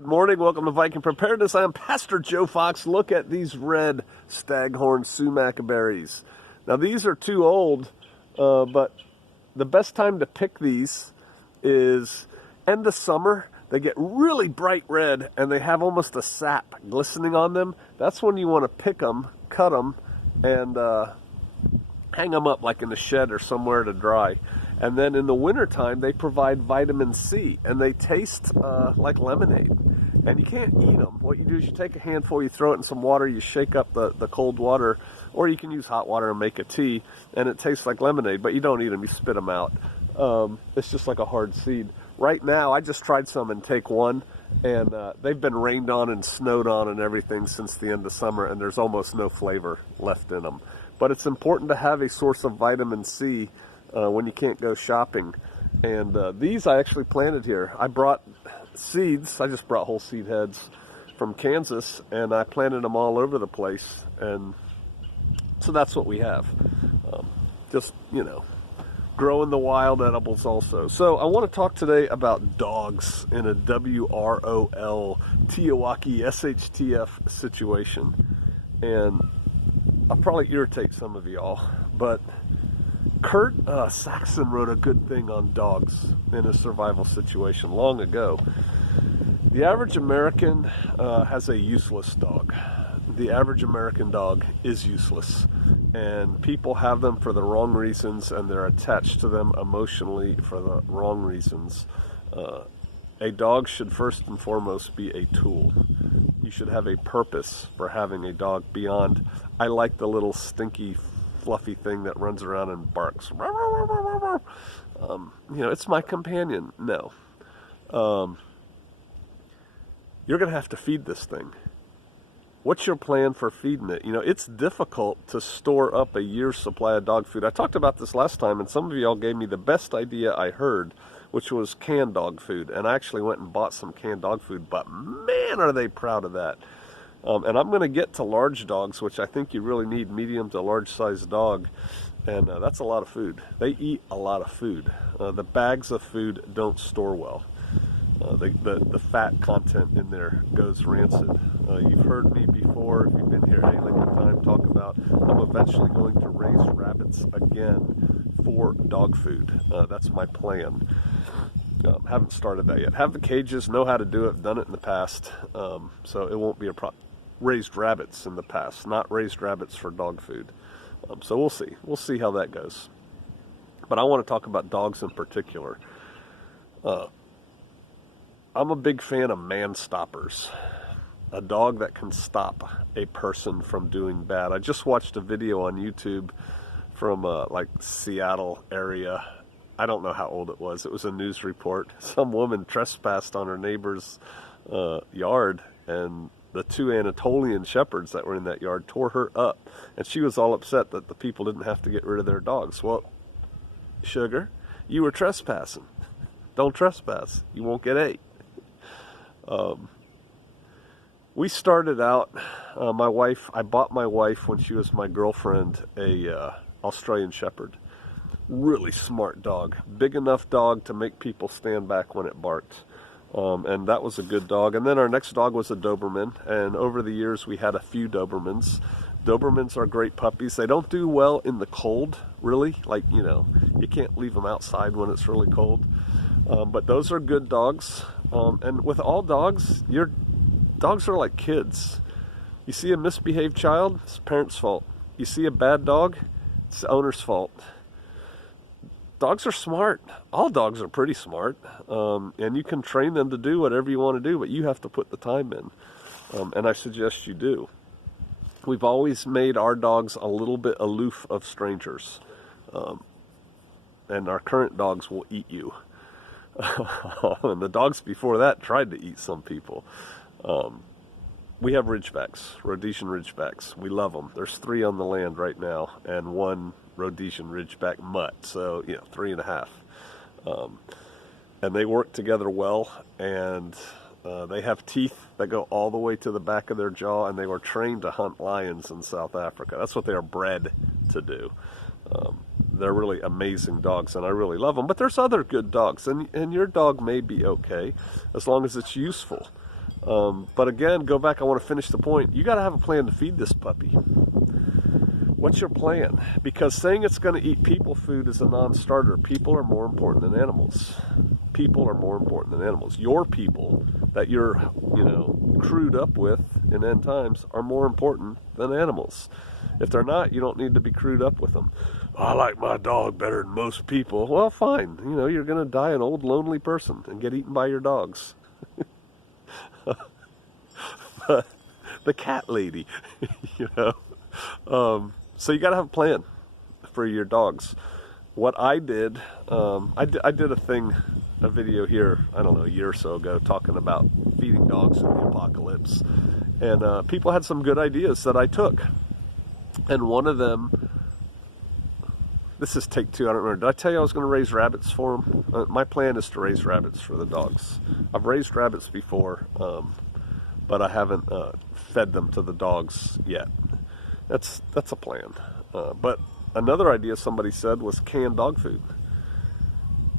Good morning. Welcome to Viking Preparedness. I am Pastor Joe Fox. Look at these red Staghorn Sumac berries. Now these are too old, but the best time to pick these is end of summer. They get really bright red and they have almost a sap glistening on them. That's when you want to pick them, cut them, and hang them up like in the shed or somewhere to dry. And then in the wintertime, they provide vitamin C, and they taste like lemonade. And you can't eat them. What you do is you take a handful, you throw it in some water, you shake up the cold water, or you can use hot water and make a tea, and it tastes like lemonade, but you don't eat them, you spit them out. It's just like a hard seed. Right now, I just tried some and take one, and they've been rained on and snowed on and everything since the end of summer, and there's almost no flavor left in them. But it's important to have a source of vitamin C when you can't go shopping. And these I actually planted here. I brought seeds. I just brought whole seed heads from Kansas, and I planted them all over the place. And so that's what we have. Just, you know, growing the wild edibles also. So I want to talk today about dogs in a WROL Teowaki SHTF situation. And I'll probably irritate some of y'all, but Kurt Saxon wrote a good thing on dogs in a survival situation long ago. The average American has a useless dog. The average American dog is useless, and people have them for the wrong reasons, and they're attached to them emotionally for the wrong reasons. A dog should first and foremost be a tool. You should have a purpose for having a dog beyond, I like the little stinky fluffy thing that runs around and barks. You know, it's my companion. No. You're going to have to feed this thing. What's your plan for feeding it? You know, it's difficult to store up a year's supply of dog food. I talked about this last time, and some of y'all gave me the best idea I heard, which was canned dog food. And I actually went and bought some canned dog food, but man, are they proud of that. And I'm going to get to large dogs, which I think you really need, medium to large size dog. And that's a lot of food. They eat a lot of food. The bags of food don't store well. The fat content in there goes rancid. You've heard me before, if you've been here any length of time, talk about I'm eventually going to raise rabbits again for dog food. That's my plan. Haven't started that yet. Have the cages, know how to do it, done it in the past, so it won't be a problem. Raised rabbits in the past, not raised rabbits for dog food. So we'll see. We'll see how that goes. But I want to talk about dogs in particular. I'm a big fan of man stoppers. A dog that can stop a person from doing bad. I just watched a video on YouTube from like Seattle area. I don't know how old it was. It was a news report. Some woman trespassed on her neighbor's yard, and the two Anatolian Shepherds that were in that yard tore her up. And she was all upset that the people didn't have to get rid of their dogs. Well, sugar, you were trespassing. Don't trespass. You won't get ate. We started out, I bought my wife when she was my girlfriend a Australian Shepherd. Really smart dog. Big enough dog to make people stand back when it barked. And that was a good dog. And then our next dog was a Doberman. And over the years, we had a few Dobermans. Dobermans are great puppies. They don't do well in the cold, really. Like, you know, you can't leave them outside when it's really cold. But those are good dogs. And with all dogs, your dogs are like kids. You see a misbehaved child, it's the parent's fault. You see a bad dog, it's the owner's fault. Dogs are smart. All dogs are pretty smart. And you can train them to do whatever you want to do, but you have to put the time in. And I suggest you do. We've always made our dogs a little bit aloof of strangers. And our current dogs will eat you. And the dogs before that tried to eat some people. We have Ridgebacks, Rhodesian Ridgebacks. We love them. There's 3 on the land right now, and 1 Rhodesian Ridgeback mutt, so, you know, 3.5. And they work together well, and they have teeth that go all the way to the back of their jaw, and they were trained to hunt lions in South Africa. That's what they are bred to do. They're really amazing dogs, and I really love them. But there's other good dogs, and your dog may be okay as long as it's useful. But again, go back, I want to finish the point. You got to have a plan to feed this puppy. What's your plan? Because saying it's going to eat people food is a non-starter. People are more important than animals. People are more important than animals. Your people that you're, crewed up with in end times are more important than animals. If they're not, you don't need to be crewed up with them. I like my dog better than most people. Well, fine. You're going to die an old, lonely person and get eaten by your dogs. The cat lady, So you got to have a plan for your dogs. What I did, I did a video here, I don't know, a year or so ago, talking about feeding dogs in the apocalypse. And people had some good ideas that I took. And one of them, this is take 2, I don't remember. Did I tell you I was going to raise rabbits for them? My plan is to raise rabbits for the dogs. I've raised rabbits before, but I haven't fed them to the dogs yet. That's a plan. But another idea somebody said was canned dog food.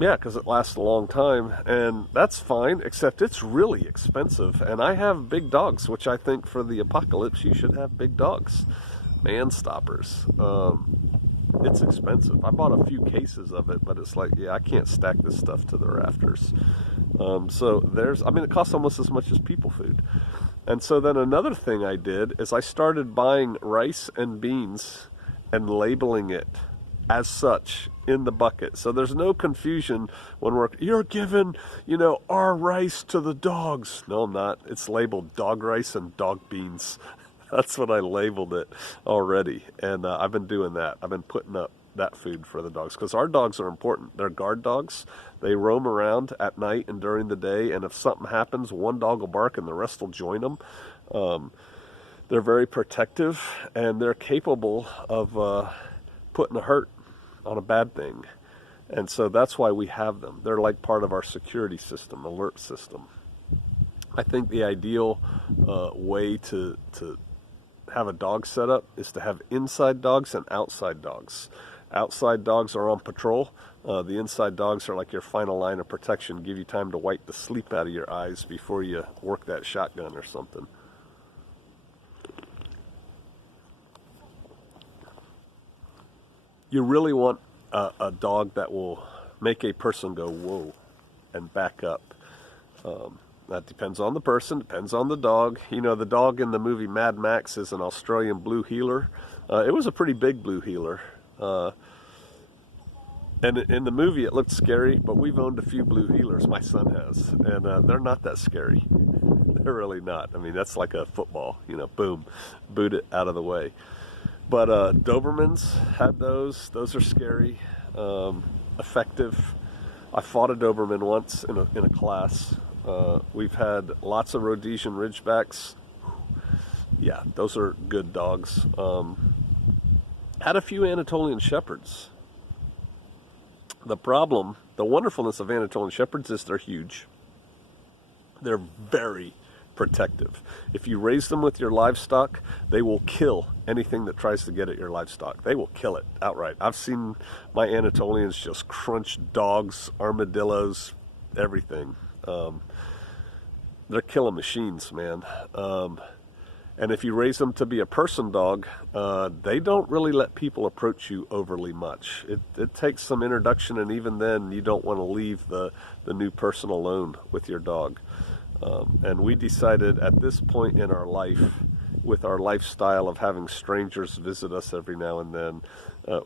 Yeah, because it lasts a long time, and that's fine, except it's really expensive. And I have big dogs, which I think for the apocalypse you should have big dogs. Man stoppers. It's expensive. I bought a few cases of it, but it's like, yeah, I can't stack this stuff to the rafters. So it costs almost as much as people food. And so then another thing I did is I started buying rice and beans and labeling it as such in the bucket. So there's no confusion when you're giving, our rice to the dogs. No, I'm not. It's labeled dog rice and dog beans. That's what I labeled it already. And I've been doing that. I've been putting up that food for the dogs because our dogs are important. They're guard dogs. They roam around at night and during the day, and if something happens, one dog will bark and the rest will join them. They're very protective, and they're capable of putting a hurt on a bad thing. And so that's why we have them. They're like part of our security system, alert system. I think the ideal way to have a dog setup is to have inside dogs and outside dogs. Outside dogs are on patrol. The inside dogs are like your final line of protection, give you time to wipe the sleep out of your eyes before you work that shotgun or something. You really want a dog that will make a person go, whoa, and back up. That depends on the person, depends on the dog. The dog in the movie Mad Max is an Australian blue heeler. It was a pretty big blue heeler. And in the movie it looked scary, but we've owned a few blue heelers, my son has, and they're not that scary. They're really not. I mean, that's like a football, boom, boot it out of the way. But Dobermans had those. Those are scary, effective. I fought a Doberman once in a class. We've had lots of Rhodesian Ridgebacks. Yeah, those are good dogs. Had a few Anatolian Shepherds. The wonderfulness of Anatolian Shepherds is they're huge. They're very protective. If you raise them with your livestock, they will kill anything that tries to get at your livestock. They will kill it outright. I've seen my Anatolians just crunch dogs, armadillos, everything. They're killing machines, man. And if you raise them to be a person dog, they don't really let people approach you overly much. It takes some introduction, and even then, you don't want to leave the new person alone with your dog. And we decided at this point in our life, with our lifestyle of having strangers visit us every now and then,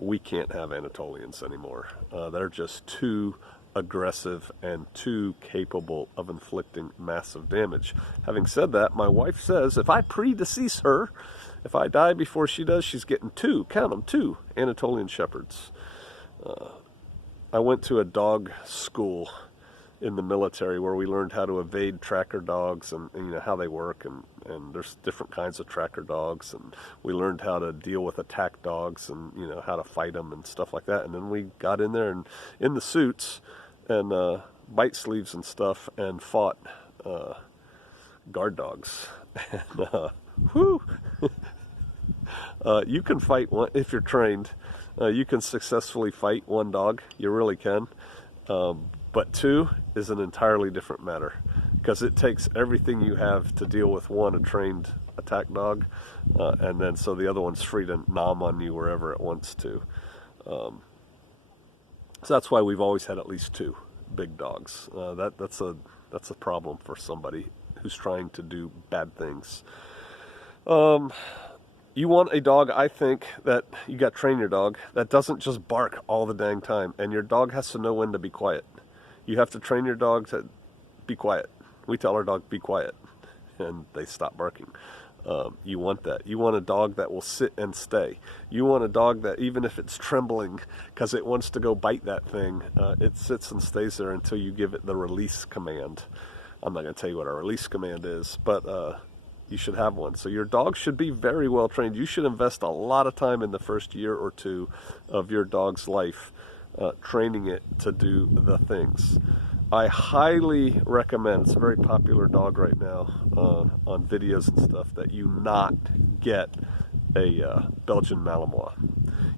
we can't have Anatolians anymore. They're just too aggressive and too capable of inflicting massive damage. Having said that, my wife says if I predecease her, if I die before she does, she's getting two Anatolian Shepherds. I went to a dog school in the military where we learned how to evade tracker dogs and how they work, and there's different kinds of tracker dogs, and we learned how to deal with attack dogs and how to fight them and stuff like that. And then we got in there and in the suits and bite sleeves and stuff and fought guard dogs. And you can fight one if you're trained. You can successfully fight one dog. You really can. But two is an entirely different matter. because it takes everything you have to deal with one, a trained attack dog, and then so the other one's free to nom on you wherever it wants to. So that's why we've always had at least 2 big dogs. That's a problem for somebody who's trying to do bad things. You want a dog, I think, that you got to train your dog, that doesn't just bark all the dang time. And your dog has to know when to be quiet. You have to train your dog to be quiet. We tell our dog, be quiet, and they stop barking. You want that. You want a dog that will sit and stay. You want a dog that, even if it's trembling because it wants to go bite that thing, it sits and stays there until you give it the release command. I'm not going to tell you what a release command is, but you should have one. So your dog should be very well trained. You should invest a lot of time in the first year or 2 of your dog's life training it to do the things. I highly recommend, it's a very popular dog right now on videos and stuff, that you not get a Belgian Malinois.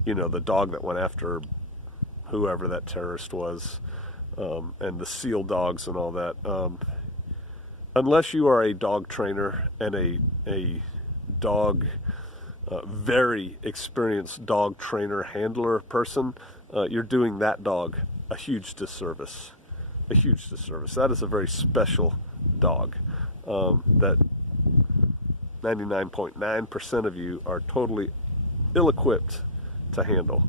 You know, the dog that went after whoever that terrorist was, and the SEAL dogs and all that. Unless you are a dog trainer and a dog, very experienced dog trainer, handler person, you're doing that dog a huge disservice. A huge disservice. That is a very special dog that 99.9% of you are totally ill-equipped to handle.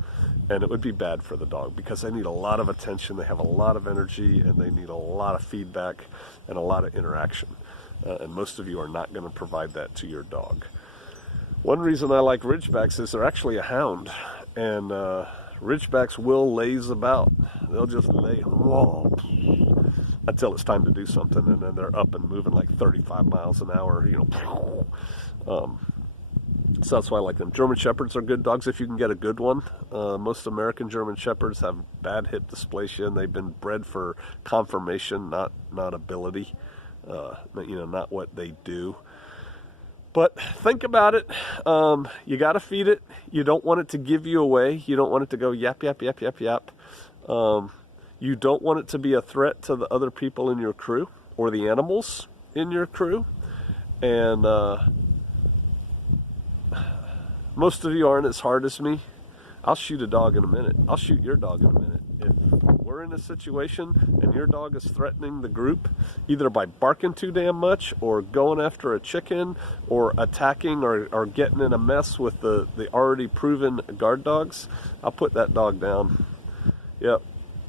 And it would be bad for the dog because they need a lot of attention, they have a lot of energy, and they need a lot of feedback and a lot of interaction. And most of you are not going to provide that to your dog. One reason I like Ridgebacks is they're actually a hound. And Ridgebacks will laze about. They'll just lay until it's time to do something, and then they're up and moving like 35 miles an hour, you know. So that's why I like them. German Shepherds are good dogs if you can get a good one. Most American German Shepherds have bad hip dysplasia, and they've been bred for conformation, not ability. You know, not what they do. But think about it. You got to feed it. You don't want it to give you away. You don't want it to go yap, yap, yap, yap, yap. You don't want it to be a threat to the other people in your crew or the animals in your crew. And most of you aren't as hard as me. I'll shoot a dog in a minute. I'll shoot your dog in a minute. If we're in a situation and your dog is threatening the group, either by barking too damn much or going after a chicken or attacking or getting in a mess with the already proven guard dogs, I'll put that dog down. Yep.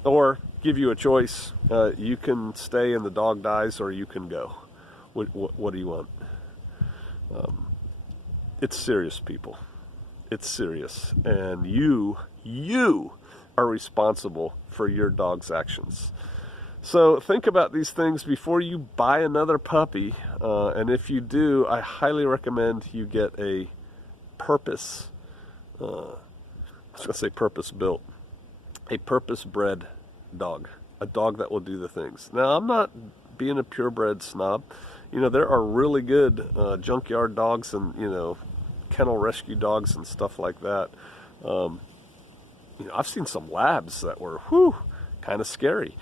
Or give you a choice. You can stay and the dog dies, or you can go. What do you want? It's serious, people. It's serious. And you are responsible for your dog's actions. So think about these things before you buy another puppy. And if you do, I highly recommend you get a purpose, I was going to say purpose-built, a purpose-bred dog. A dog that will do the things. Now, I'm not being a purebred snob. You know, there are really good junkyard dogs and, you know, kennel rescue dogs and stuff like that. You know, I've seen some labs that were, kind of scary.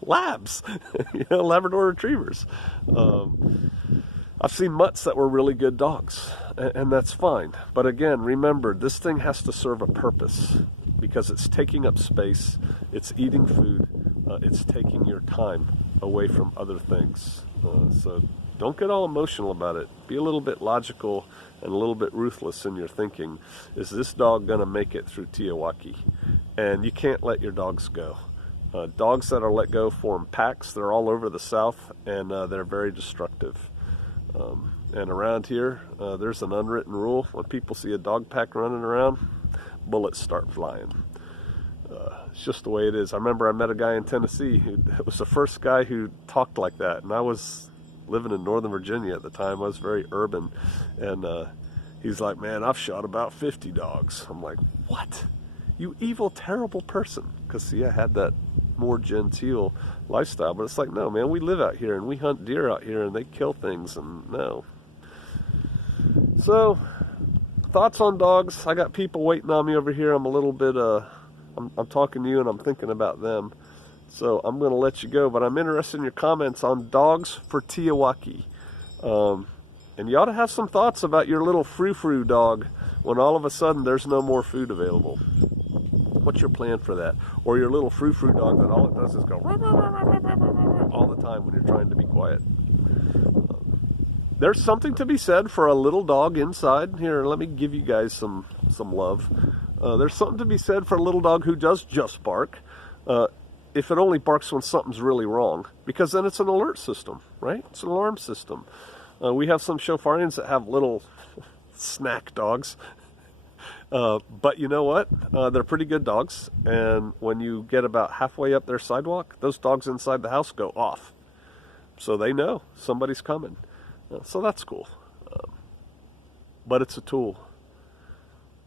Labs, you know, Labrador retrievers. I've seen mutts that were really good dogs, and that's fine. But again, remember, this thing has to serve a purpose because it's taking up space, it's eating food, it's taking your time away from other things. So don't get all emotional about it. Be a little bit logical and a little bit ruthless in your thinking. Is this dog going to make it through Tiawaki? And you can't let your dogs go. Dogs that are let go form packs. They're all over the South, and they're very destructive. And around here, there's an unwritten rule. When people see a dog pack running around, bullets start flying. It's just the way it is. I remember I met a guy in Tennessee who was the first guy who talked like that, and I was living in Northern Virginia at the time. I was very urban, and he's like, man, I've shot about 50 dogs. I'm like, what? You evil, terrible person. Because, see, I had that more genteel lifestyle, but it's like, no, man, we live out here, and we hunt deer out here, and they kill things, and no. So, thoughts on dogs? I got people waiting on me over here. I'm a little bit, I'm talking to you, and I'm thinking about them. So I'm going to let you go, but I'm interested in your comments on dogs for Tiawaki. And you ought to have some thoughts about your little frou-frou dog when all of a sudden there's no more food available. What's your plan for that? Or your little frou-frou dog that all it does is go all the time when you're trying to be quiet. There's something to be said for a little dog inside. Here, let me give you guys some love. There's something to be said for a little dog who does just bark. If it only barks when something's really wrong, because then it's an alert system, right? It's an alarm system. We have some Shofarians that have little snack dogs. But you know what? They're pretty good dogs. And when you get about halfway up their sidewalk, those dogs inside the house go off. So they know somebody's coming. So that's cool. But it's a tool.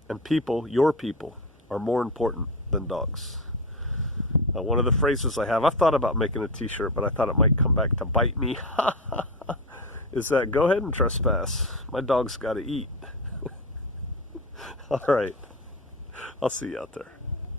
And people, your people, are more important than dogs. One of the phrases I have, I've thought about making a t-shirt, but I thought it might come back to bite me, is that go ahead and trespass. My dog's got to eat. All right. I'll see you out there.